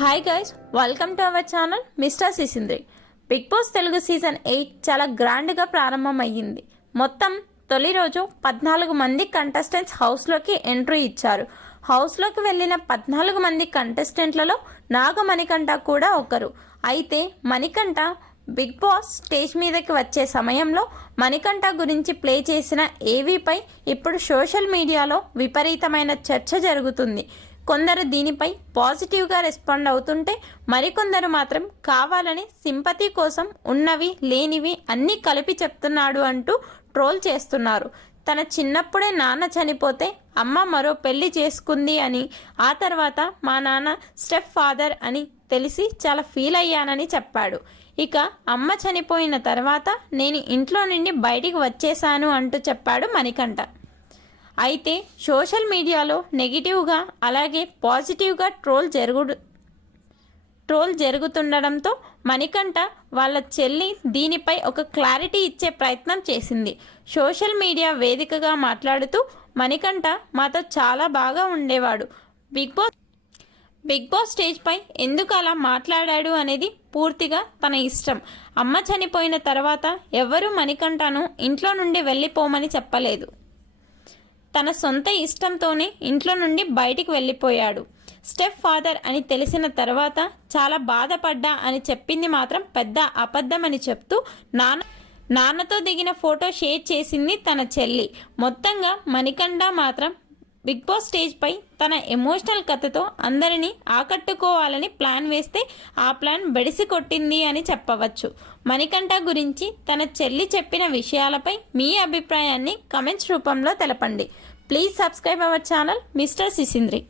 Hi guys, welcome to our channel mister Sisindri. Big boss Telugu season 8 చాలా గ్రాండ్గా ప్రారంభమయ్యింది. మొత్తం తొలి రోజు 14 మంది కంటెస్టెంట్స్ హౌస్లోకి ఎంట్రీ ఇచ్చారు. హౌస్లోకి వెళ్ళిన 14 మంది కంటెస్టెంట్లలో నాగమణికంఠ కూడా ఒకరు. అయితే మణికంఠ బిగ్ బాస్ స్టేజ్ మీదకి వచ్చే సమయంలో మణికంఠ గురించి ప్లే చేసిన ఏవీపై ఇప్పుడు సోషల్ మీడియాలో విపరీతమైన చర్చ జరుగుతుంది. కొందరు దీనిపై పాజిటివ్గా రెస్పాండ్ అవుతుంటే మరికొందరు మాత్రం కావాలని సింపతి కోసం ఉన్నవి లేనివి అన్నీ కలిపి చెప్తున్నాడు అంటూ ట్రోల్ చేస్తున్నారు. తన చిన్నప్పుడే నాన్న చనిపోతే అమ్మ మరో పెళ్లి చేసుకుంది అని, ఆ తర్వాత మా నాన్న స్టెప్ ఫాదర్ అని తెలిసి చాలా ఫీల్ అయ్యానని చెప్పాడు. ఇక అమ్మ చనిపోయిన తర్వాత నేను ఇంట్లో నుండి బయటికి వచ్చేసాను అంటూ చెప్పాడు మణికంఠ. అయితే సోషల్ మీడియాలో నెగిటివ్గా అలాగే పాజిటివ్గా ట్రోల్ జరుగుతుండడంతో మణికంఠ వాళ్ళ చెల్లి దీనిపై ఒక క్లారిటీ ఇచ్చే ప్రయత్నం చేసింది. సోషల్ మీడియా వేదికగా మాట్లాడుతూ మణికంఠ మాతో చాలా బాగా ఉండేవాడు. బిగ్ బాస్ స్టేజ్పై ఎందుకు అలా మాట్లాడాడు అనేది పూర్తిగా తన ఇష్టం. అమ్మ చనిపోయిన తర్వాత ఎవరూ మణికంఠను ఇంట్లో నుండి వెళ్ళిపోమని చెప్పలేదు. తన సొంత ఇష్టంతోనే ఇంట్లో నుండి బయటికి వెళ్ళిపోయాడు. స్టెప్ ఫాదర్ అని తెలిసిన తర్వాత చాలా బాధపడ్డా అని చెప్పింది మాత్రం పెద్ద అబద్ధమని చెప్తూ నాన్నతో దిగిన ఫోటో షేర్ చేసింది తన చెల్లి. మొత్తంగా మణికంఠ మాత్రం బిగ్ బాస్ స్టేజ్పై తన ఎమోషనల్ కథతో అందరినీ ఆకట్టుకోవాలని ప్లాన్ వేస్తే ఆ ప్లాన్ బెడిసి కొట్టింది అని చెప్పవచ్చు. మణికంఠ గురించి తన చెల్లి చెప్పిన విషయాలపై మీ అభిప్రాయాన్ని కమెంట్స్ రూపంలో తెలపండి. Please subscribe our channel mister సిసింద్రి.